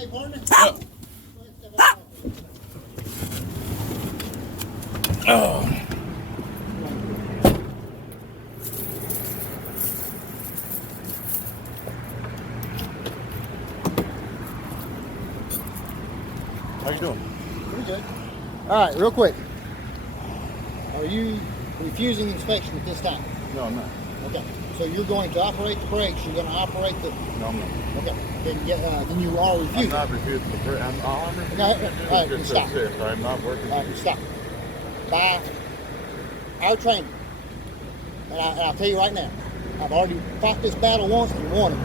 Hey, partner. Oh. How you doing? Pretty good. All right, real quick. Are you refusing inspection at this time? No, I'm not. Okay. So you're going to operate the brakes. You're going to operate the. No, I'm not. Okay. Then you are refusing. I'm not refusing the break. I'm refusing No, to do all right, just stop. assist. I'm not working. All right, stop. By our training, and I'll tell you right now, I've already fought this battle once and won it.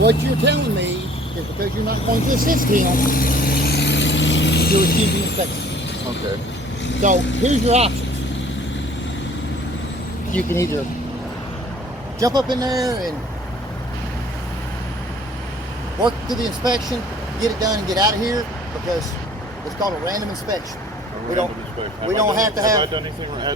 What you're telling me is because you're not going to assist him, you're refusing inspection. Okay. So here's your options. You can either jump up in there and work through the inspection, get it done, and get out of here, because it's called a random inspection. We don't have to have.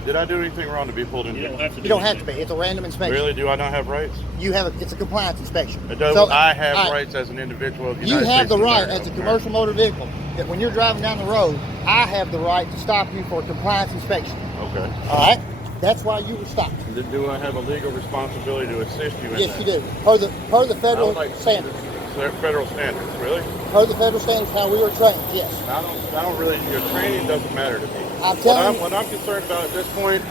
Did I do anything wrong to be pulled in? You don't have to be. It's a random inspection. Really? Do I not have rights? It's a compliance inspection. So I have rights as an individual of the You United have States the right America. as a commercial motor vehicle that when you're driving down the road, I have the right to stop you for a compliance inspection. Okay. All right. That's why you were stopped. Do I have a legal responsibility to assist you in Yes, that? you do. Per the federal standards. Federal standards, really? Per the federal standards, how we were trained. Yes. I don't really. Your training doesn't matter to me. I'm telling you. What I'm concerned about at this point.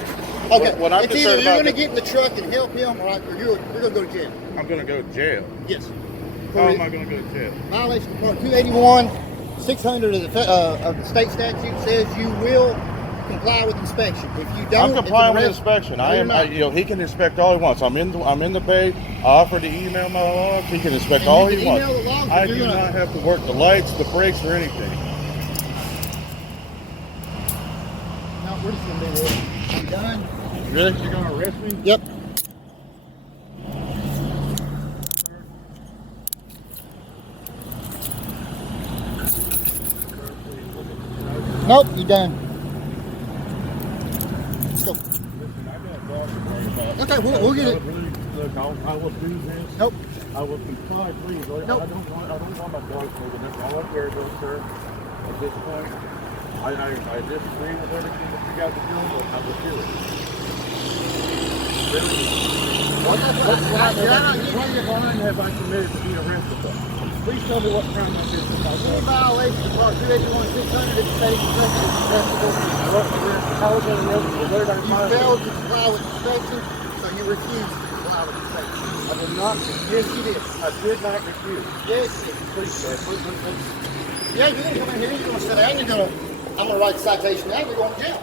Okay. What I'm it's concerned either you're about. going to get in the truck and help him, or you're going to go to jail. I'm going to go to jail. Yes. How am I going to go to jail? Violation of Part 281, 600 of the state statute says you will comply with inspection. If you don't, I'm complying with it's an arrest. inspection. No, He can inspect all he wants. I'm in the bay. I offer to email my logs. He can inspect all he wants. I do not have to work the lights, the brakes, or anything. No, we're just going to do it. I'm done. Really? You're going to arrest me? Yep. Nope, you're done. Let's go. Okay, we'll get it. Look, I will do this. Nope. I will comply, please. Nope. I don't want my dogs moving. That's all I care about, sir. At this point, I disagree with everything that you guys are doing, but I will do it. Really? What crime have I committed to be arrested for? Please tell me what crime I did. Any violation of Part 281, 600 of the state inspection is arrestable. How was I arrested? Where did I You find failed to comply with inspection, so you refused to comply with inspection. I did not. Yes, you did. I did not refuse. Yes, you did. Please, sir. Please. Yeah, you're going to come in here, you're going to sit down, I'm going to write the citation down, you're going to jail.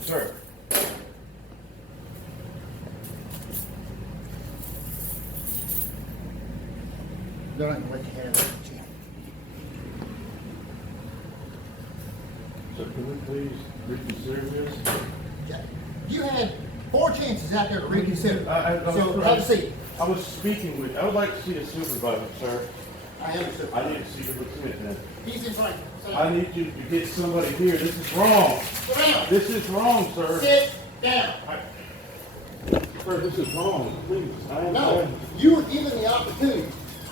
Sir. Don't have to let your hair out. So can we please reconsider this? Okay. You had 4 chances out there to reconsider. So have a seat. I was speaking with. I would like to see a supervisor, sir. I understood. I need to see your lieutenant then. He's in front. I need you to get somebody here. This is wrong. Sit down. This is wrong, sir. Sit down. Sir, this is wrong. Please. No, you were given the opportunity.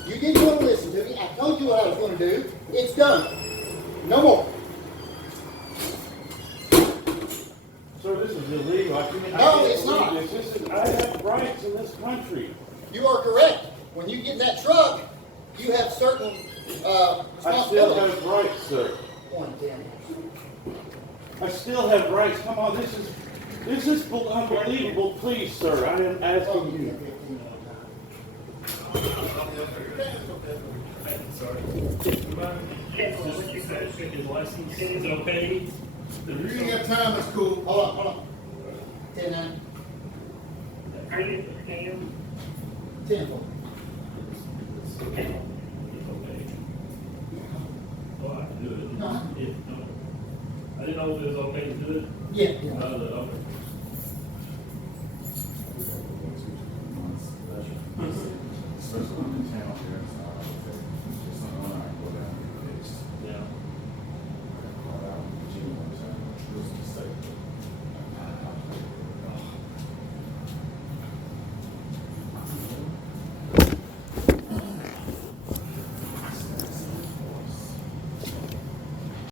You didn't want to listen to me. I told you what I was going to do. It's done. No more. Sir, this is illegal. No, it's not. I have rights in this country. You are correct. When you get in that truck, you have certain I still responsibilities. have rights, sir. 110. I still have rights. Come on, this is unbelievable. Please, sir, I am asking you. His license is okay. If you didn't have time, that's cool. Hold on. 10-9. 10 for. Oh, I can do it. No. Yeah, no. I didn't know if it was okay to do it. Yeah. Okay. Especially when it's out here.